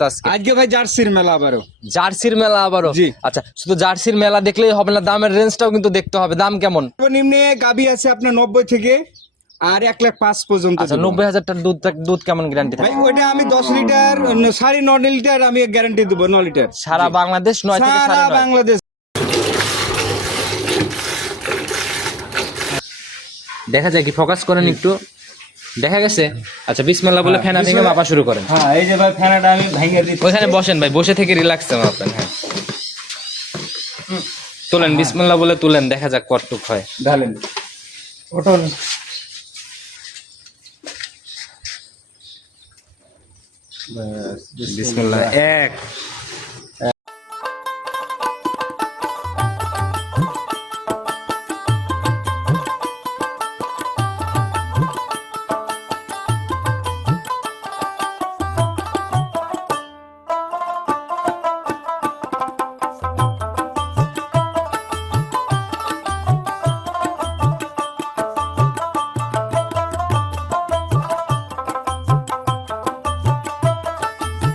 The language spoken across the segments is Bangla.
আজকে। আজকে ভাই জার্সির মেলা আবারও। জার্সির মেলা আবারও? জি। আচ্ছা শুধু জার্সির মেলা দেখলেই হবে না দামের রেঞ্জটাও কিন্তু দেখতে হবে। দাম কেমন? গাবি আছে আপনার নব্বই থেকে আর এক লাখ পাঁচ পর্যন্ত আচ্ছা নব্বই হাজার টাকার দুধ দুধ কেমন গ্যারান্টি ভাই ওটা আমি দশ লিটার সাড়ে ন লিটার আমি গ্যারান্টি দেবো ন লিটার। সারা বাংলাদেশ নয় থেকে সারা বাংলাদেশ। দেখা যায় কি ফোকাস করেন একটু। দেখা গেছে? আচ্ছা বিসমিল্লাহ বলে ফেনা ভেঙে মাপা শুরু করেন। হ্যাঁ এই যে ভাই ফেনাটা আমি ভেঙে দিচ্ছি। ওইখানে বসেন ভাই বসে থেকে রিল্যাক্স মাপেন হ্যাঁ। তুলেন বিসমিল্লাহ বলে তুলেন দেখা যাক কতটুক হয়। ঢালেন। ওঠুন। বিসমিল্লাহ এক।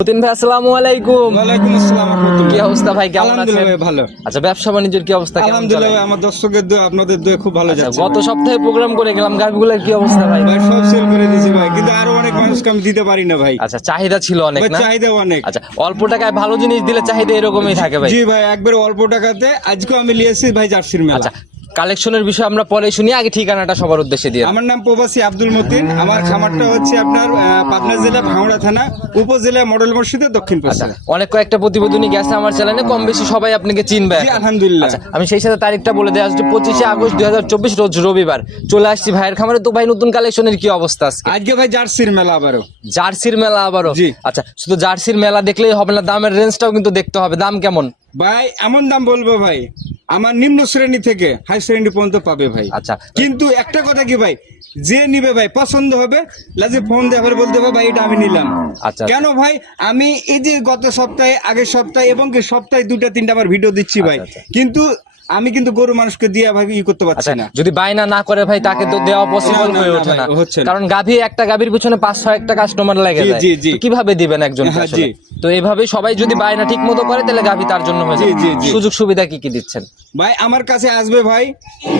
পুতিন ভাই আসসালামু আলাইকুম। ওয়ালাইকুম আসসালাম কি অবস্থা ভাই কেমন আছেন? আলহামদুলিল্লাহ ভালো। আচ্ছা ব্যবসা বাণিজ্যের কি অবস্থা কেমন আলহামদুলিল্লাহ আমার দর্শকের দোয়া আপনাদের দোয়া খুব ভালো আচ্ছা, যাচ্ছে গত সপ্তাহে প্রোগ্রাম করে গেলাম গাভিগুলোর কি অবস্থা ভাই? ভাই সব সেল করে দিয়েছি ভাই কিন্তু আরও অনেক মানুষকে আমি দিতে পারি না ভাই। আচ্ছা চাহিদা ছিল অনেক না? চাহিদা অনেক। আচ্ছা অল্প টাকায় ভালো জিনিস দিলে চাহিদা এরকমই থাকে ভাই। জি ভাই একবারে অল্প টাকাতে আজকে আমি নিয়েছি ভাই জার্সির মেলা। আচ্ছা কালেকশনের বিষয় আমরা পরে শুনি আগে ঠিকানাটা সবার উদ্দেশ্যে দিয়ে। আমার নাম প্রবাসী আব্দুল মতিন। আমার খামারটা হচ্ছে আপনার পাবনা জেলা ভাঙড়া থানা উপজেলা মডেল মসজিদের দক্ষিণ আচ্ছা পাশে। অনেক কয়েকটা প্রতিবেদনই গেছে আমার চ্যানেলে কম বেশি সবাই আপনাকে চিনবে। আলহামদুলিল্লাহ। আচ্ছা আমি সেই সাথে তারিখটা বলে দেওয়া হচ্ছে পঁচিশে আগস্ট দুই হাজার চব্বিশ রোজ রবিবার। চলে আসছি ভাইয়ের খামারে। তো ভাই নতুন কালেকশনের কি অবস্থা আজকে? আজকে ভাই জার্সির মেলা আবারও। জার্সির মেলা আবারও? জি। আচ্ছা শুধু জার্সির মেলা দেখলেই হবে না দামের রেঞ্জটাও কিন্তু দেখতে হবে। দাম কেমন? ভাই এমন দাম বলব ভাই আমার নিম্ন শ্রেণি থেকে হাই শ্রেণি পর্যন্ত পাবে ভাই। আচ্ছা। কিন্তু একটা কথা কি ভাই যে নিবে ভাই পছন্দ হবে লাজে ফোন আবার বলতে হবে ভাই এটা আমি নিলাম। আচ্ছা। কেন ভাই আমি এই যে গত সপ্তাহে আগের সপ্তাহে এবং কি সপ্তাহে দুটা তিনটা আমার ভিডিও দিচ্ছি ভাই। আচ্ছা, কিন্তু আমি কিন্তু গরু মানুষকে দিয়ে ভাই ই করতে পারছি আচ্ছা না। যদি বায়না না করে ভাই তাকে তো দেওয়া পসিবল হয়ে ওঠে না। কারণ গাভী একটা গাভীর পিছনে পাঁচ ছয় একটা কাস্টমার লাগে যায়। কীভাবে দিবেন একজন হ্যাঁ, তো এইভাবে সবাই যদি বায়না ঠিক মতো করে তাহলে গাভী তার জন্য হয়ে জি। সুযোগ সুবিধা কি কি দিচ্ছেন? ভাই আমার কাছে আসবে ভাই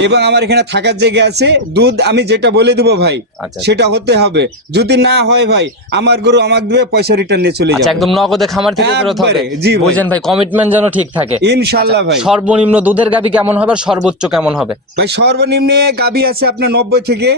এবং আমার এখানে থাকার জায়গা আছে। দুধ আমি যেটা বলে দেবো ভাই আচ্ছা। সেটা হতে হবে। যদি না হয় ভাই আমার গরু আমাকে দেবে পয়সা রিটার্ন নিয়ে চলে আচ্ছা যাবে। একদম নগদে খামার থেকে ফেরত হবে। বুঝেন ভাই কমিটমেন্ট যেন ঠিক থাকে। ইনশাল্লাহ ভাই। সর্বনিম্ন দুধের গাভী কেমন হবে আর সর্বোচ্চ কেমন হবে? ভাই সর্বনিম্নে গাবি আছে আপনার নব্বই থেকে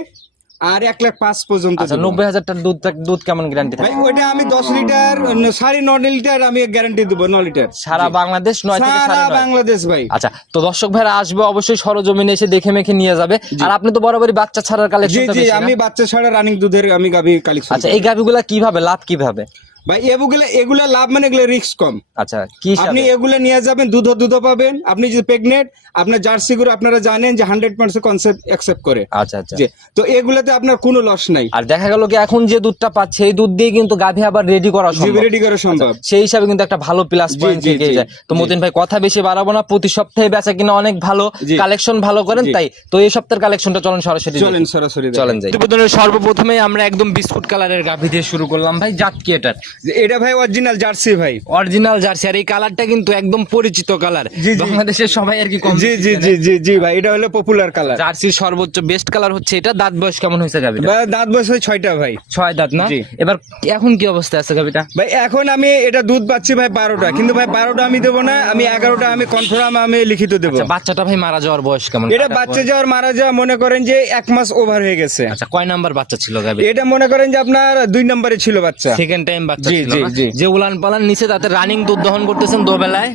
আর এক লাখ পাঁচ পর্যন্ত আচ্ছা। নব্বই হাজার টাকার দুধ দুধ কেমন গ্যারান্টি থাকে? ভাই ওটা আমি দশ লিটার সাড়ে ন লিটার আমি গ্যারান্টি দেবো ন লিটার। সারা বাংলাদেশ নয় থেকে সারা নয়। বাংলাদেশ ভাই। আচ্ছা তো দর্শক ভাইরা আসবে অবশ্যই সরজমিনে এসে দেখে মেখে নিয়ে যাবে। আর আপনি তো বরাবরই বাচ্চা ছাড়ার কালেকশন জি জি আমি বাচ্চা ছাড়া রানিং দুধের আমি গাবি কালেকশন আচ্ছা এই গাভিগুলা কীভাবে লাভ কীভাবে? ভাই এগুলো এগুলো লাভ মানে এগুলো রিস্ক কম। আচ্ছা কি আপনি? এগুলো নিয়ে যাবেন দুধ দুধ পাবেন। আপনি যদি প্রেগনেন্ট আপনার জার্সি গরু আপনারা জানেন যে হান্ড্রেড পার্সেন্ট কনসেপ্ট অ্যাকসেপ্ট করে। আচ্ছা আচ্ছা। যে তো এগুলোতে আপনার কোনো লস নাই। আর দেখা গেল কি এখন যে দুধটা পাচ্ছে এই দুধ দিয়ে কিন্তু গাভী আবার রেডি করা সম্ভব। রেডি করা সম্ভব। সেই হিসাবে কিন্তু একটা ভালো প্লাস পয়েন্ট থেকে যায়। তো। মতিন ভাই কথা বেশি বাড়াবো না প্রতি সপ্তাহে বেচা কিনা অনেক ভালো কালেকশন ভালো করেন তাই। তো এই সপ্তাহের কালেকশনটা চলেন সরাসরি চলেন সরাসরি চলেন যাই। সর্বপ্রথমে আমরা একদম বিস্কুট কালারের গাভী দিয়ে শুরু করলাম ভাই জাত কি এটার? এটা ভাই অরিজিনাল জার্সি ভাই। অরিজিনাল জার্সি আর এই কালারটা কিন্তু একদম পরিচিত কালার। বাংলাদেশের সবাই আর কি কম জি জি জি জি জি ভাই এটা হলো পপুলার কালার জার্সির সর্বোচ্চ বেস্ট কালার হচ্ছে এটা। দাঁত বয়স কেমন হয়েছে গাভীটা? দাঁত বয়স হয় ছয়টা ভাই। ছয় দাঁত না? এবার এখন কি অবস্থা আছে গাভীটা? ভাই এখন আমি এটা দুধ পাচ্ছি ভাই বারোটা। কিন্তু ভাই বারোটা আমি দেবো না আমি এগারোটা আমি কনফার্ম আমি লিখিত দেবো। আচ্ছা বাচ্চাটা ভাই মারা যাওয়ার বয়স কেমন? এটা বাচ্চা যাওয়ার মারা যাওয়া মনে করেন যে এক মাস ওভার হয়ে গেছে। আচ্ছা কয় নাম্বার বাচ্চা ছিল গাভী এটা মনে করেন যে আপনার দুই নম্বরে ছিল বাচ্চা। সেকেন্ড টাইম বাচ্চা। জি, ছিল জি, না? জি। যে উলান পালান নিচে তাতে রানিং দুধ দহন করতেছেন দোবেলায়?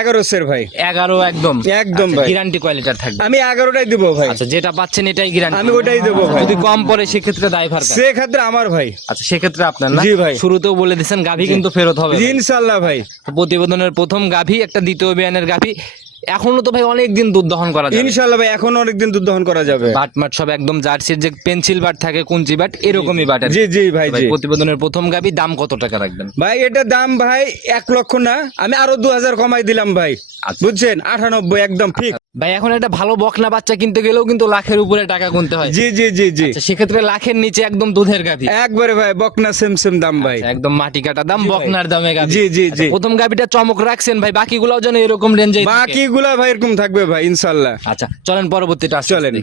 এগারো সের ভাই। এগারো একদম। একদম ভাই। গ্যারান্টি কোয়ালিটার থাকবে। আমি এগারোটাই দেবো ভাই। আচ্ছা যেটা পাচ্ছেন এটাই গ্যারান্টি আমি ওটাই দেবো ভাই। যদি কম পড়ে সেক্ষেত্রে ড্রাইভার সেক্ষেত্রে আমার ভাই। আচ্ছা সেক্ষেত্রে আপনার না? জি ভাই। শুরুতেও বলে দিচ্ছেন গাভী কিন্তু ফেরত হবে ইনশাল্লাহ ভাই। প্রতিবেদনের প্রথম গাভী একটা দ্বিতীয় বিয়ানের গাভী। এখনও তো ভাই অনেক দিন দুধ দহন করা যাবে। ইনশাআল্লাহ ভাই এখন অনেক দিন দুধ দহন করা যাবে। বাট মাট সব একদম জার্সির যে পেন্সিল বাট থাকে কুঞ্চি বাট এরকমই বাট জি জি ভাই ভাই জি। প্রতিবেদনের প্রথম গাবি দাম কত টাকা রাখবেন? ভাই এটা দাম ভাই এক লক্ষ না আমি আরও দু হাজার কমাই দিলাম ভাই। আচ্ছা। বুঝছেন? আটানব্বই একদম ঠিক ভাই এখন একটা ভালো বকনা বাচ্চা কিনতে গেলেও কিন্তু লাখের উপরে টাকা গুনতে হয়। জি জি জি জি। আচ্ছা, সেক্ষেত্রে লাখের নিচে একদম দুধের গাভি। একবারে ভাই বকনা সেম সেম দাম ভাই। একদম মাটি কাটা দাম বকনার দামে গাভি। জি, জি, জি। আচ্ছা, প্রথম গাভিটা চমক রাখছেন ভাই বাকিগুলোও যেন এরকম রেঞ্জে বাকিগুলা ভাই এরকম থাকবে ভাই ইনশাল্লাহ আচ্ছা চলেন পরবর্তীটা চলেন।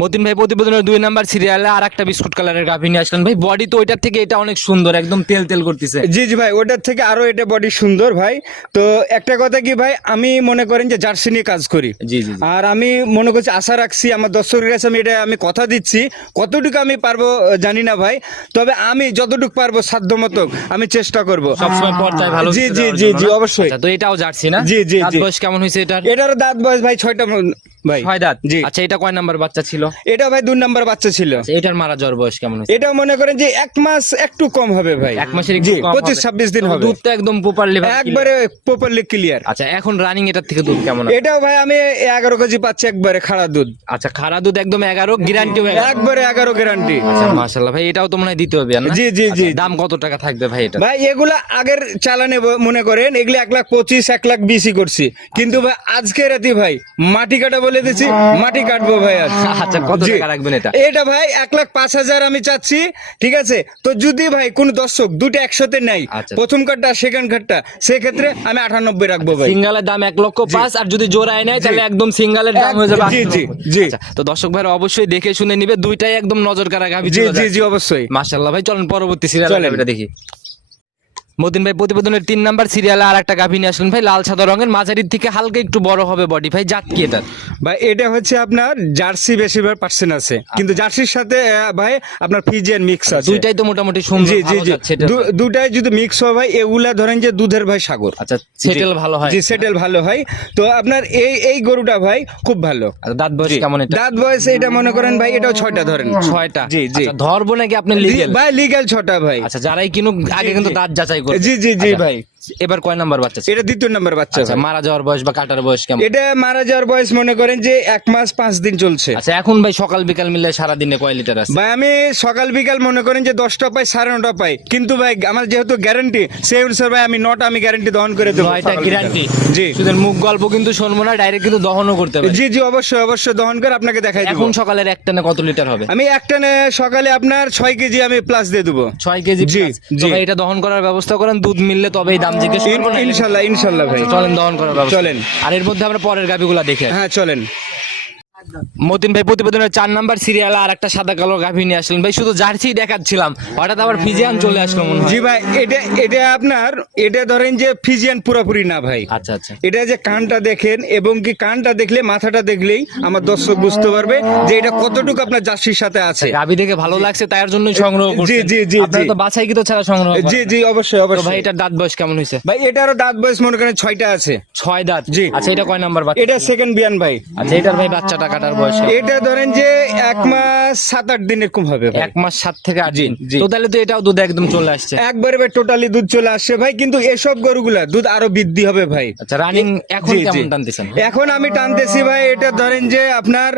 মতিন ভাই প্রতিবেদনের দুই নাম্বার সিরিয়ালে আর একটা বিস্কুট কালারের গাভি নিয়ে আসলেন। ভাই বডি তো ওইটার থেকে এটা অনেক সুন্দর একদম তেল তেল করতেছে। জি জি ভাই ওটার থেকে আরও এটা বডি সুন্দর ভাই। তো একটা কথা কি ভাই আমি মনে করেন যে জার্সি নিয়ে কাজ করি। জি জি। আর আমি মনে করছি আশা রাখছি আমার দর্শকের কাছে আমি এটা আমি কথা দিচ্ছি কতটুকু আমি পারব জানি না ভাই। তবে আমি যতটুকু পারব সাধ্য মতো আমি চেষ্টা করব। সবসময় পর্যায়ে ভালো জি জি জি জি অবশ্যই। আচ্ছা, তো এটাও জার্সি না? জি, জি, জি। বয়স কেমন হয়েছে এটার? এটারও দাঁত বয়স ভাই ছয়টা ভাই। ছয় দাঁত? জি। আচ্ছা এটা কয় নাম্বার বাচ্চা ছিল? এটা ভাই দুই নাম্বার বাচ্চা ছিল। আচ্ছা, এটার মারা যাওয়ার বয়স কেমন এটা মনে করেন যে এক মাস একটু কম হবে ভাই। এক মাসের একটু পঁচিশ ছাব্বিশ দিন হবে। দুধটা একদম প্রপারলি একবারে প্রপারলি ক্লিয়ার আচ্ছা এখন রানিং এটার থেকে দুধ কেমন এটাও ভাই আমি এগারো কেজি পাচ্ছি একবারে খাড়া দুধ। আচ্ছা খারা দুধ একদম এগারো গ্যারান্টি একবারে এগারো গ্যারান্টি আচ্ছা মাশাল্লাহ ভাই এটাও তো মনে হয় দিতে হবে জি, জি, জি। আচ্ছা, দাম কত টাকা থাকবে ভাই এটা? ভাই এগুলা আগের চালানে মনে করেন এগুলো এক লাখ পঁচিশ এক লাখ বিশই করছি। কিন্তু ভাই আজকে রাতে ভাই মাটি কাটা বলে দিছি মাটি কাটবো ভাই আজ। আচ্ছা কত টাকা রাখবেন এটা? এটা ভাই এক লাখ পাঁচ হাজার আমি চাচ্ছি ঠিক আছে? তো যদি ভাই কোন দর্শক দুটো একসাথে নেই আচ্ছা। প্রথম কার্ডটা সেকেন্ড সেক্ষেত্রে আমি আটানব্বই রাখব ভাই। সিঙ্গালের দাম এক লক্ষ পাঁচ আর যদি জোড়ায় নেয় তাহলে একদম সিঙ্গালের দাম হয়ে যাবে জি, জি, জি। আচ্ছা, তো দর্শক ভাই অবশ্যই দেখে শুনে নিবে দুইটাই একদম নজর কারা গাভি জি জি জি অবশ্যই। মাশাল্লাহ ভাই চলেন পরবর্তী সিরিয়াল দেখি। মতিন ভাই প্রতিবেদনের তিন নাম্বার সিরিয়ালে আর একটা গাভি নিয়ে আসলেন। ভাই লাল সাদা রঙের মাঝারির থেকে হালকা একটু বড় হবে বডি ভাই জাত কি এটা ভাই এটা হচ্ছে আপনার জার্সি বেশিরভাগ পার্সেন্ট আছে। কিন্তু জার্সির সাথে ভাই আপনার ফিজিয়ান মিক্স আছে। দুইটাই তো মোটামুটি সুন্দর জি জি দুটাই যদি মিক্স হয় ভাই এগুলা ধরেন যে দুধের ভাই সাগর। আচ্ছা সেটেল ভালো হয়। জি সেটেল ভালো হয়। তো আপনার এই এই গরুটা ভাই খুব ভালো। আচ্ছা, দাঁত বয়স কেমন এটা? দাঁত বয়স এটা মনে করেন ভাই এটাও ছয়টা ধরেন। ছয়টা? জি জি। আচ্ছা, ধরবো নাকি আপনি জি, লিগেল ভাই লিগ্যাল ছটা ভাই। আচ্ছা যারাই কিনুক আগে কিন্তু দাঁত যাচাই জি জি জি আচ্ছা, ভাই। এবার কয় নাম্বার বাচ্চা এটা দ্বিতীয় নাম্বার বাচ্চা আচ্ছা মারা যাওয়ার বয়স বা কাটার বয়স কেমন? এটা মারা যাওয়ার বয়স মনে করেন যে এক মাস পাঁচ দিন চলছে। আচ্ছা এখন ভাই সকাল বিকাল মিলে সারা দিনে কয় লিটার আছে? ভাই আমি সকাল বিকাল মনে করেন যে দশটা পাই সাড়ে নটা পাই। কিন্তু ভাই আমার যেহেতু গ্যারান্টি সেই অনুসারে ভাই আমি নটা আমি গ্যারান্টি দহন করে দেবো এটা গ্যারান্টি জি। শুধু মুখ গল্প কিন্তু শুনব না ডাইরেক্ট কিন্তু দহনও করতে হবে। জি জি অবশ্যই অবশ্যই দহন করে আপনাকে দেখাই দেবো। এখন সকালের একটানে কত লিটার হবে? আমি একটানে সকালে আপনার ছয় কেজি আমি প্লাস দিয়ে দেবো। ছয় কেজি জি। জি। এটা দহন করার ব্যবস্থা করেন দুধ মিললে তবেই দাম জিজ্ঞেস করব ইনশাল্লাহ ইনশাল্লাহ ভাই। চলেন দহন করার চলেন। আর এর মধ্যে আমরা পরের গাভিগুলা দেখে হ্যাঁ চলেন। মতিন ভাই প্রতিবেদনের চার নাম্বার সিরিয়ালে আর একটা সাদা কালো গাভি নিয়ে আসলেন। ভাই শুধু জার্সি দেখাচ্ছিলাম। হঠাৎ আবার ফিজিয়ান চলে আসলো মনে হয়। জি ভাই এটা এটা আপনার এটা ধরেন যে ফিজিয়ান পুরোপুরি না ভাই। আচ্ছা আচ্ছা। এটা যে কানটা দেখেন এবং কি কানটা দেখলে মাথাটা দেখলেই আমার দর্শক বুঝতে পারবে যে এটা কতটুকু আপনার জার্সির সাথে আছে। গাভি দেখে ভালো লাগছে তার জন্যই সংগ্রহ করছেন জি, জি, জি। তো বাছাই কিন্তু ছাড়া সংগ্রহ জি জি অবশ্যই তো ভাই অবশ্যই এটার দাঁত বয়স কেমন হয়েছে? ভাই এটারও দাঁত বয়স মনে করেন ছয়টা আছে। ছয় দাঁত। জি। আচ্ছা এটা কয় নাম্বার বাচ্চা? এটা সেকেন্ড বিয়ান ভাই। আচ্ছা এটার ভাই বাচ্চাটা কাটার বয়স এটা ধরেন যে এক মাস সাত আট দিন এরকম হবে এক মাস সাত থেকে আট দিন। তো তাহলে তো এটাও দুধ একদম চলে আসছে। একবারে ভাই টোটালি দুধ চলে আসছে ভাই কিন্তু এসব গরুগুলা দুধ আরও বৃদ্ধি হবে ভাই। আচ্ছা রানিং এখন। কেমন টানতেছেন? এখন আমি টানতেছি ভাই এটা ধরেন যে আপনার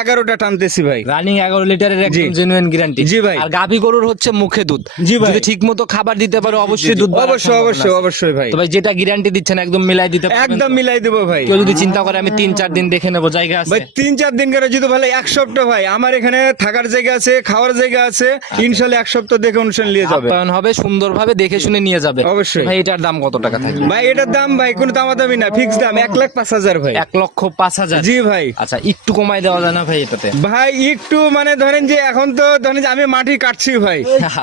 এগারোটা টানতেছি ভাই। রানিং এগারো লিটারের একদম জেনুইন গ্যারান্টি জি ভাই। আর গাভী গরুর হচ্ছে মুখে দুধ। জি ভাই। যদি ঠিক মতো খাবার দিতে পারো অবশ্যই দুধ অবশ্যই অবশ্যই অবশ্যই ভাই। তো ভাই যেটা গ্যারান্টি দিচ্ছেন একদম মিলাই দিতে একদম মিলাই দেবো ভাই। কেউ যদি চিন্তা করে আমি তিন চার দিন দেখে নেব জায়গা আছে? তিন চার দিন করে যদি ভালো এক সপ্তাহ ভাই আমার এখানে থাকার জায়গা আছে খাওয়ার জায়গা আছে আচ্ছা। ইনশাল্লাহ এক সপ্তাহ দেখে অনুষ্ঠান নিয়ে যাবে। আপ্যায়ন হবে সুন্দরভাবে দেখে শুনে নিয়ে যাবে। অবশ্যই। ভাই এটার দাম কত টাকা থাকবে? ভাই এটার দাম ভাই কোনো দামাদামি না ফিক্স দাম এক লাখ পাঁচ হাজার ভাই। এক লক্ষ পাঁচ হাজার? জি ভাই। আচ্ছা একটু কমাই দেওয়া যায় না ভাই এটাতে? ভাই একটু মানে ধরেন যে এখন তো ধরেন যে আমি মাটি কাটছি ভাই।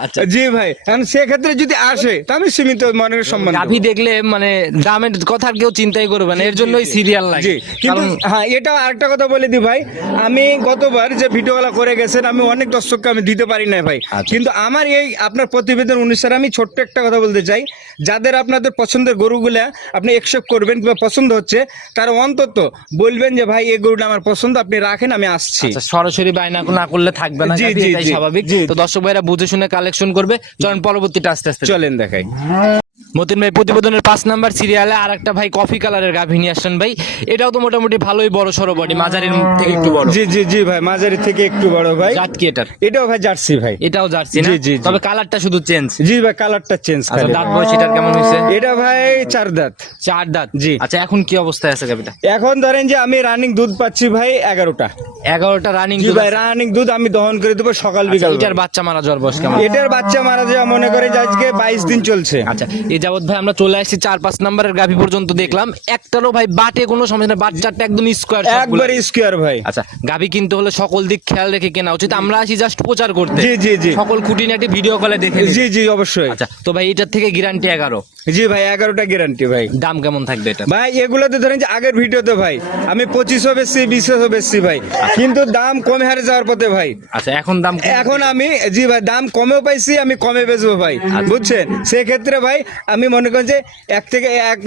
আচ্ছা। জি ভাই এখন সেক্ষেত্রে যদি আসে তা আমি সীমিত মনের সম্মান। গাভী দেখলে মানে দামের কথা কেউ চিন্তাই করবে না এর জন্যই সিরিয়াল লাগে। কিন্তু হ্যাঁ এটা আরেকটা কথা বলে দি ভাই আমি গতবার যে ভিডিওগুলো করে গেছেন আমি অনেক দর্শককে আমি দিতে পারি না ভাই। আচ্ছা। কিন্তু আমার এই আপনার প্রতিবেদন অনুসারে আমি ছোট্ট একটা কথা বলতে চাই। যাদের আপনাদের পছন্দের গরুগুলা আপনি একসেপ্ট করবেন কিংবা পছন্দ হচ্ছে তার অন্তত বলবেন যে ভাই এই গরুটা আমার পছন্দ আপনি রাখেন আমি আসছি। আচ্ছা সরাসরি বায়না না করলে থাকবে না। স্বাভাবিক। তো দর্শক ভাইরা বুঝে শুনে কালেকশন করবে। চলেন পরবর্তীটা আস্তে আস্তে চলেন দেখাই। মতিন ভাই প্রতিবেদনের পাঁচ নাম্বার সিরিয়ালে আর একটা ভাই কফি কালারের গাভী নিয়ে আসছেন ভাই। এটাও তো মোটামুটি ভালোই বড় সড়ো বডি মাঝারির থেকে একটু বড়। জি জি জি ভাই মাঝারি থেকে একটু বড় ভাই। জাত কি এটার। এটাও ভাই জার্সি ভাই। এটাও জার্সি না? জি, জি। তবে কালারটা শুধু চেঞ্জ জি ভাই কালারটা চেঞ্জ আচ্ছা দাঁত বয়স এটার কেমন হয়েছে? এটা ভাই চার দাঁত। চার দাঁত? জি। আচ্ছা এখন কি অবস্থায় আছে গাভিটা? এখন ধরেন যে আমি রানিং দুধ পাচ্ছি ভাই এগারোটা। এগারোটা রানিং জি ভাই রানিং দুধ আমি দহন করে দেবো সকাল বিকাল। এটার বাচ্চা মারা যাওয়ার বয়স কেমন? এটার বাচ্চা মারা যাওয়া মনে করে যে আজকে বাইশ দিন চলছে। আচ্ছা এই যাবত ভাই আমরা চলে আসছি চার পাঁচ নাম্বারের গাভি পর্যন্ত দেখলাম। একটারও ভাই বাটে কোনো সমস্যা নেই বাচ্চাটা একদম স্কোয়ার একবারে স্কোয়ার ভাই। আচ্ছা গাভি কিনতে হলে সকল দিক খেয়াল রেখে কেনা উচিত। আমরা আসি জাস্ট প্রচার করতে। জি, জি, জি। সকল খুঁটিনাটি ভিডিও কলে দেখে জি জি অবশ্যই। আচ্ছা তো ভাই এটার থেকে গ্যারান্টি এগারো। জি ভাই এগারোটা গ্যারান্টি ভাই। দাম কেমন থাকবে এটা? ভাই এগুলোতে ধরেন যে আগের ভিডিওতে ভাই আমি পঁচিশশো বেশি বিশশো বেশি ভাই। কিন্তু দাম কমে হারে যাওয়ার পথে ভাই। আচ্ছা এখন দাম এখন আমি জি ভাই দাম কমেও পাইছি আমি কমে বেচবো ভাই। বুঝছেন? সেক্ষেত্রে ভাই আমি মনে করি যে এক থেকে এক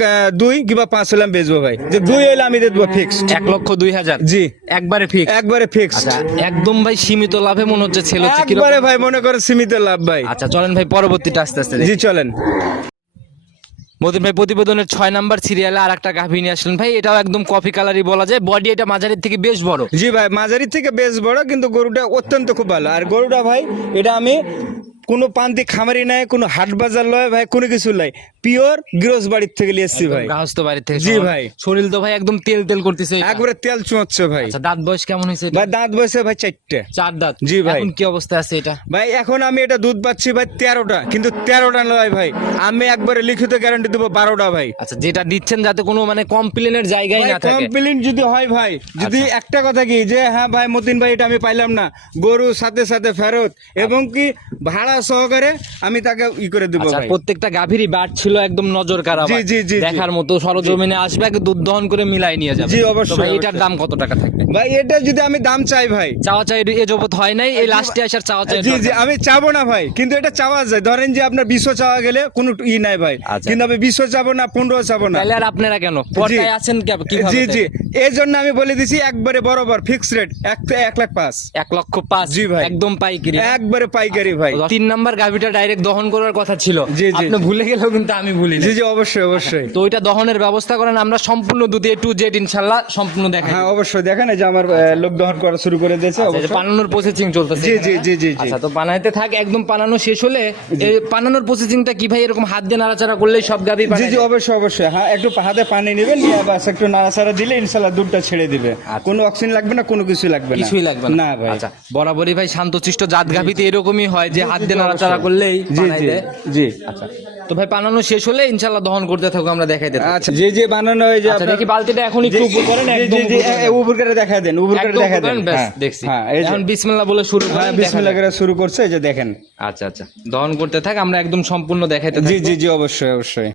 দুই কিংবা পাঁচ হলে আমি বেচবো ভাই। যে দুই এলে আমি দেবো ফিক্সড এক লক্ষ দুই হাজার? জি। একবারে ফিক্স একবারে ফিক্সড আচ্ছা একদম ভাই সীমিত লাভে মনে হচ্ছে ছেলে একবারে ভাই মনে করে সীমিত লাভ ভাই। আচ্ছা চলেন ভাই পরবর্তীটা আস্তে আস্তে জি চলেন। মতিন ভাই প্রতিবেদনের ছয় নাম্বার সিরিয়ালে আর একটা গাভী নিয়ে আসলেন। ভাই এটাও একদম কফি কালারই বলা যায়। বডি এটা মাঝারির থেকে বেশ বড়। জি ভাই মাঝারির থেকে বেশ বড় কিন্তু গরুটা অত্যন্ত খুব ভালো। আর গরুটা ভাই এটা আমি কোনো পান্তি খামারি নাই কোনো হাট বাজার লয় ভাই কোনো কিছু নাই পিওর গৃহস্থ বাড়ির থেকে নিয়ে এসছি ভাই। গাহস্থ বাড়ির থেকে জি ভাই। শরীর তো ভাই একদম তেল তেল করতেছে। একবারে তেল চুমাচ্ছে ভাই। আচ্ছা দাঁত বয়স কেমন হয়েছে ভাই দাঁত বসে ভাই চারটে। চার দাঁত। জি ভাই। এখন কি অবস্থা আছে এটা? ভাই এখন আমি এটা দুধ পাচ্ছি ভাই তেরোটা কিন্তু তেরোটা নয় ভাই। আমি একবারে লিখিত গ্যারান্টি দেবো বারোটা ভাই। আচ্ছা যেটা দিচ্ছেন যাতে কোনো মানে কমপ্লেনের জায়গায় না থাকে। কমপ্লেন যদি হয় ভাই যদি একটা কথা কি যে হ্যাঁ ভাই মতিন ভাই এটা আমি পাইলাম না। গরু সাথে সাথে ফেরত এবং কি ভাড়া সহকারে আমি তাকে ই করে দেবো আচ্ছা প্রত্যেকটা গাভীরই বাট ছিল একদম নজর কারা জি, জি, জি, জি। দেখার মতো সরজমিনে আসবে দুধ দহন করে মিলাই নিয়ে যাবে। জি, অবশ্যই, এটার দাম কত টাকা থাকবে? ভাই এটা যদি আমি দাম চাই ভাই। চাওয়া চাই এ জবত হয় নাই এই লাস্টে আসার চাওয়া চাই জি জি আমি চাবো না ভাই কিন্তু এটা চাওয়া যায়। ধরেন যে আপনার বিশ্ব চাওয়া গেলে কোনো ই নাই ভাই। আচ্ছা। কিন্তু আমি বিশ্ব চাবো না পনেরো চাবো না। তাহলে আর আপনারা কেন? পর্দায় আছেন কে- জি জি। এই জন্য আমি বলে দিছি একবারে বরাবর ফিক্স রেট এক এক লাখ পাঁচ। এক লক্ষ পাঁচ। জি ভাই। একদম পাইকারি। একবারে পাইকারি ভাই। তিন নাম্বার গাভিটা ডাইরেক্ট দহন করার কথা ছিল। জি, জি, আপনি ভুলে গেলেও কিন্তু আমি ভুলি জি জি অবশ্যই অবশ্যই। তো ওইটা দহনের ব্যবস্থা করেন আমরা সম্পূর্ণ দুধ এ টু জেড ইনশাল্লাহ সম্পূর্ণ দেখাই হ্যাঁ অবশ্যই দেখেন এই যে আমার লোক দহন করা শুরু করে দিয়েছে আচ্ছা। পানানোর প্রসেসিং চলতেছে জি, জি, জি, জি, জি। আচ্ছা তো পানাইতে থাক একদম পানানো শেষ হলে এই পানানোর প্রসেসিংটা কি ভাই এরকম হাত দিয়ে নাড়াচাড়া করলেই সব গাভি জি জি অবশ্যই অবশ্যই। হ্যাঁ একটু হাতে পানি নেবেন নিয়ে বাস একটু নাড়াচাড়া দিলে ইনশাল্লাহ দুধটা ছেড়ে দিবে। কোনো অক্সিজেন লাগবে না কোনো কিছু লাগবে না। কিছুই লাগবে না। ভাই। আচ্ছা বরাবরই ভাই শান্তশিষ্ট জাত গাভিতে এরকমই হয় যে হাত দিয়ে নাড়াচাড়া করলেই জি জি জি। আচ্ছা। তো ভাই বানানো শেষ হলে ইনশাল্লাহ দহন করতে থাকব আমরা দেখাই দেবো আচ্ছা যে যে বানানো হয়ে যে আচ্ছা দেখি বালতিটা এখন একটু উপর করেন একদম উপর করেন। করে দেখা দেন উপর করে দেখাই দেখা দেন। হ্যাঁ, দেখছি। হ্যাঁ এখন বিসমিল্লাহ বলে শুরু করেন, হ্যাঁ বিসমিল্লাহ করে শুরু করছে এই যে দেখেন। আচ্ছা আচ্ছা দহন করতে থাক আমরা একদম সম্পূর্ণ দেখাইতে জি জি জি অবশ্যই অবশ্যই।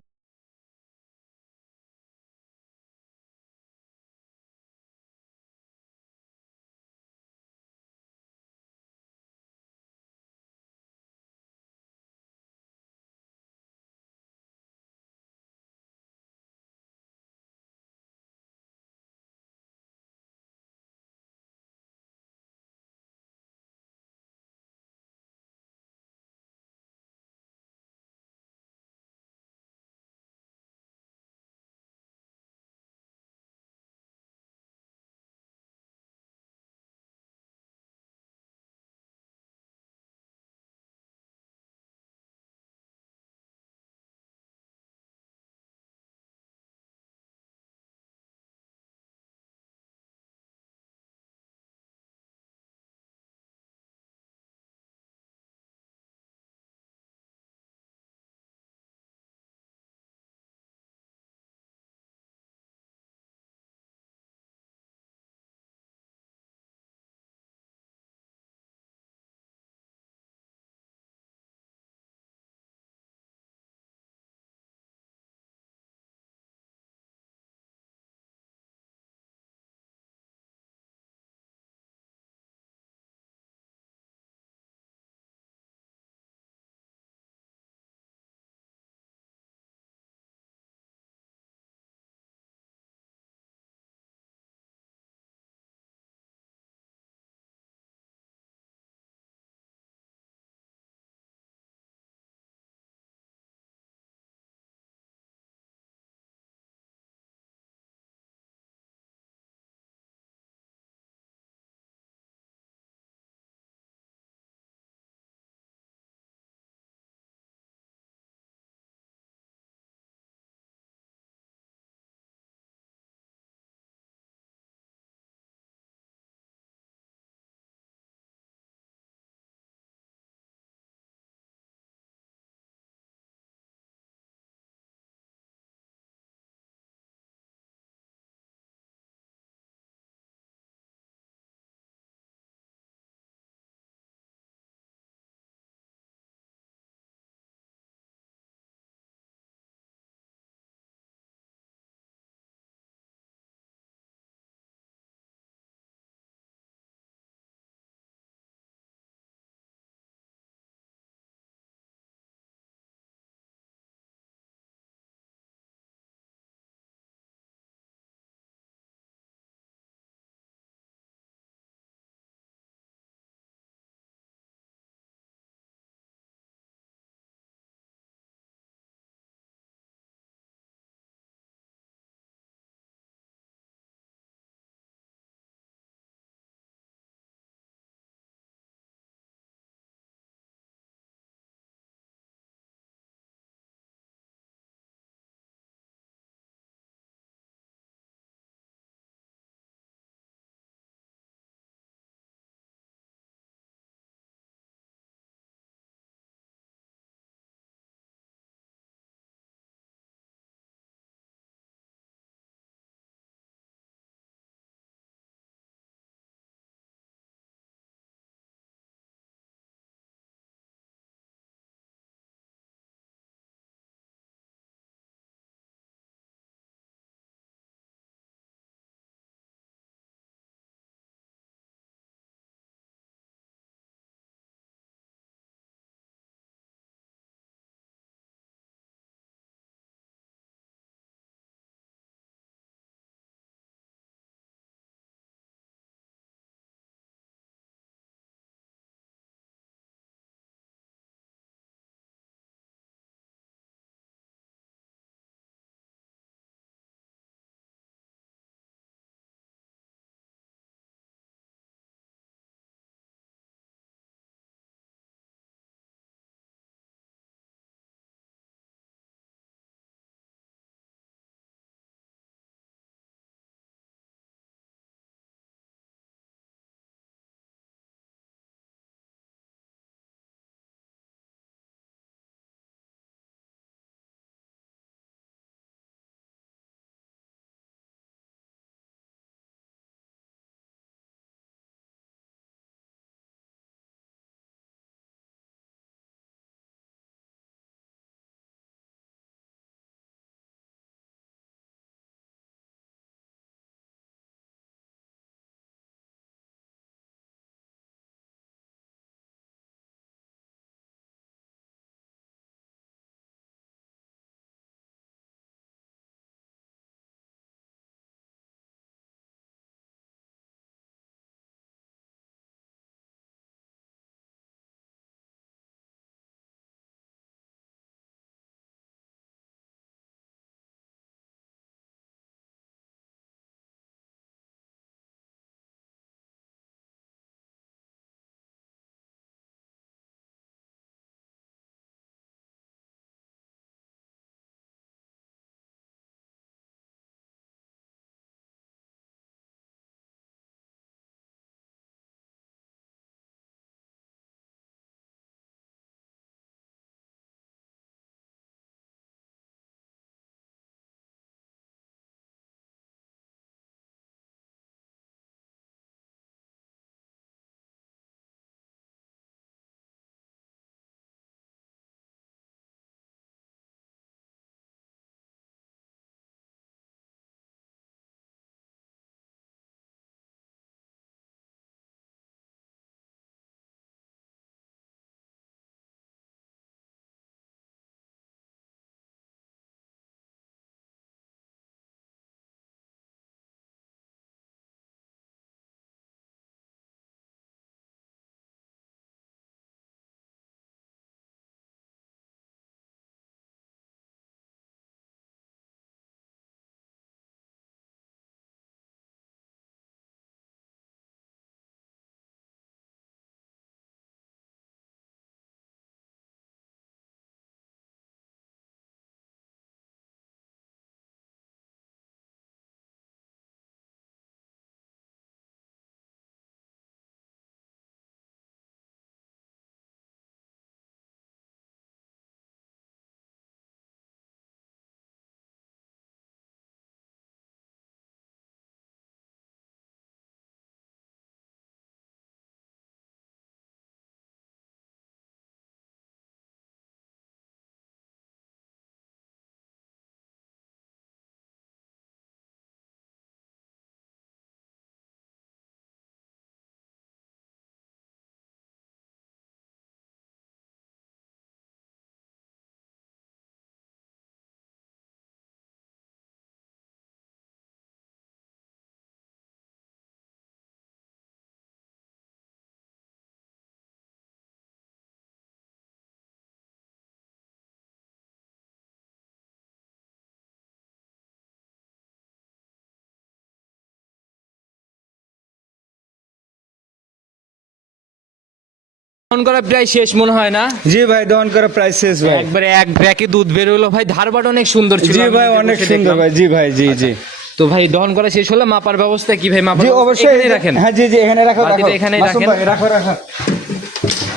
ফোন করা প্রায় শেষ মনে হয় না? জি ভাই দহন করা প্রাইস শেষ ভাই। একবারে এক ব্যাকে দুধ বের হলো। ভাই ধারবাট অনেক সুন্দর ছিল জি ভাই অনেক সুন্দর ভাই। জি ভাই জি জি। তো ভাই দহন করা শেষ হলে মাপার ব্যবস্থা কি ভাই? মাপার জি অবশ্যই। রাখেন। হ্যাঁ জি জি এখানে রাখো রাখো। মাসুম রাখেন। রাখো রাখো।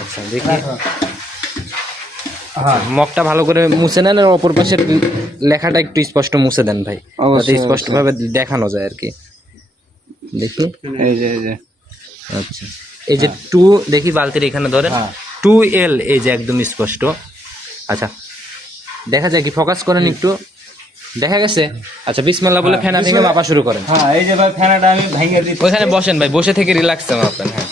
আচ্ছা দেখি। হ্যাঁ মগটা ভালো করে মুছে নেন আর অপর পাশের লেখাটা একটু স্পষ্ট মুছে দেন ভাই। যাতে স্পষ্ট ভাবে দেখানো যায় আর কি। দেখি। এই যে এই যে। আচ্ছা। এই যে টু দেখি বালতির এখানে ধরেন হ্যাঁ। টু এল এই যে একদম স্পষ্ট। আচ্ছা। দেখা যায় কি ফোকাস করেন একটু। দেখা গেছে? আচ্ছা বিসমিল্লাহ বলে ফেনা ভেঙে মাপা শুরু করেন। হ্যাঁ এই যে ভাই ফেনাটা আমি ভেঙে দিচ্ছি। ওইখানে বসেন ভাই বসে থেকে রিল্যাক্সে মাপেন হ্যাঁ।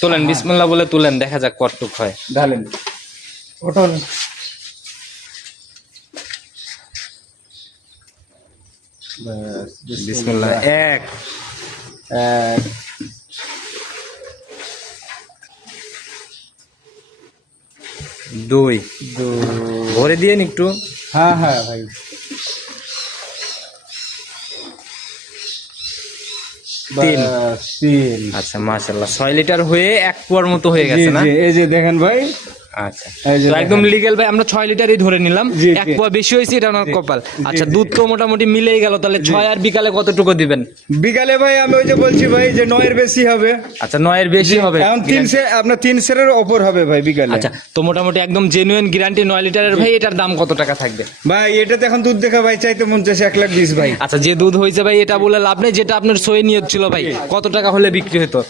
তোলেন বিসমিল্লাহ বলে তুলেন দেখা যাক কতটুক হয়। ঢালেন। ওঠন। বিসমিল্লাহ এক, দুই। ভরে দিয়ে একটু। হ্যাঁ হ্যাঁ ভাই। তিন। তিন। আচ্ছা মাশাল্লাহ ছয় লিটার হয়ে এক পোয়ার মতো হয়ে গেছে না? এই যে দেখেন ভাই আচ্ছা। একদম লিগেল ভাই আমরা ছয় লিটারই ধরে নিলাম। এক। পোয়া বেশি হয়েছে এটা ওনার কপাল। আচ্ছা দুধ তো মোটামুটি মিলেই গেল তাহলে ছয় আর বিকালে কতটুকু দিবেন? বিকালে ভাই আমি ওই যে বলছি ভাই যে নয়ের বেশি হবে। আচ্ছা নয়ের বেশি হবে। এখন তিন আপনার তিন সেরের ওপর হবে ভাই বিকালে। আচ্ছা তো মোটামুটি একদম জেনুইন গ্যারান্টি নয় লিটারের ভাই এটার দাম কত টাকা থাকবে? ভাই এটাতে এখন দুধ দেখা ভাই চাইতে মন চাইছে এক লাখ বিশ ভাই। আচ্ছা যে দুধ হয়েছে ভাই এটা বলে লাভ নেই যেটা আপনার সই নিয়ত ছিল ভাই কত টাকা হলে বিক্রি হতো?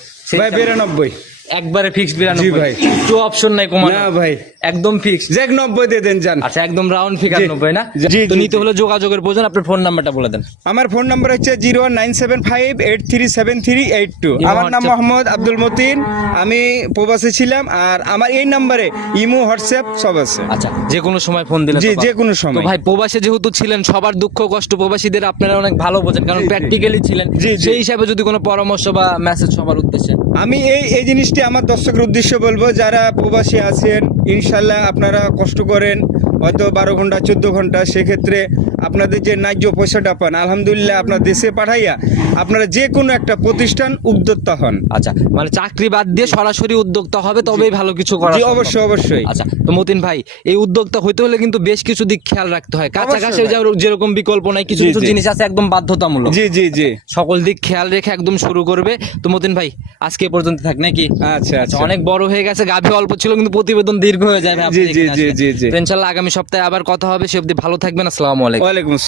ভাই বিরানব্বই। একবারে ফিক্স বিরানব্বই। ভাই। একটু অপশন নাই কমানো না ভাই। একদম ফিক্স জ্যাক নব্বই দিয়ে দেন যান। আচ্ছা একদম রাউন্ড ফিগার নব্বই না? জি, তো নিতে। হলে যোগাযোগের প্রয়োজন আপনার ফোন নাম্বারটা বলে দেন। আমার ফোন নাম্বার হচ্ছে zero nine seven five eight three seven three eight two আমার নাম মোহাম্মদ আব্দুল মতিন। আমি প্রবাসী ছিলাম আর আমার এই নাম্বারে ইমো হোয়াটসঅ্যাপ সব আছে। আচ্ছা যে কোনো সময় ফোন দিলে জি যে কোনো সময়। ভাই প্রবাসে যেহেতু ছিলেন সবার দুঃখ কষ্ট প্রবাসীদের আপনারা অনেক ভালো বোঝেন কারণ। প্র্যাকটিক্যালি ছিলেন। সেই হিসাবে যদি কোনো পরামর্শ বা মেসেজ সবার উদ্দেশ্যে। আমি এই এই জিনিসটি আমার দর্শকের উদ্দেশ্য বলব যারা প্রবাসী আছেন ইনশাল্লাহ আপনারা কষ্ট করেন। হয়তো বারো ঘণ্টা চোদ্দ ঘণ্টা সেক্ষেত্রে আপনাদের যে ন্যায্য পয়সাটা পান আলহামদুলিল্লাহ আপনার দেশে পাঠাইয়া আপনারা যে কোনো একটা প্রতিষ্ঠান উদ্যোক্তা হন। আচ্ছা মানে চাকরি বাদ দিয়ে সরাসরি উদ্যোক্তা হবে তবেই ভালো কিছু করা অবশ্যই অবশ্যই। আচ্ছা তো মতিন ভাই এই উদ্যোক্তা হইতে হলে কিন্তু বেশ কিছু দিক খেয়াল রাখতে হয়। কাছাকাছি। যেরকম- বিকল্প নাই কিছু কিছু জিনিস আছে একদম বাধ্যতামূলক। জি জি জি। সকল দিক খেয়াল রেখে একদম শুরু করবে। তো মতিন ভাই আজকে এ পর্যন্ত থাক নাকি? আচ্ছা আচ্ছা। আচ্ছা অনেক বড় হয়ে গেছে গাভী অল্প ছিল কিন্তু প্রতিবেদন দীর্ঘ হয়ে যাবে জি, জি, জি, জি, ইনশাল্লাহ আগামী সপ্তাহে আবার কথা হবে সে অব্দি ভালো থাকবেন আসসালামু আলাইকুম।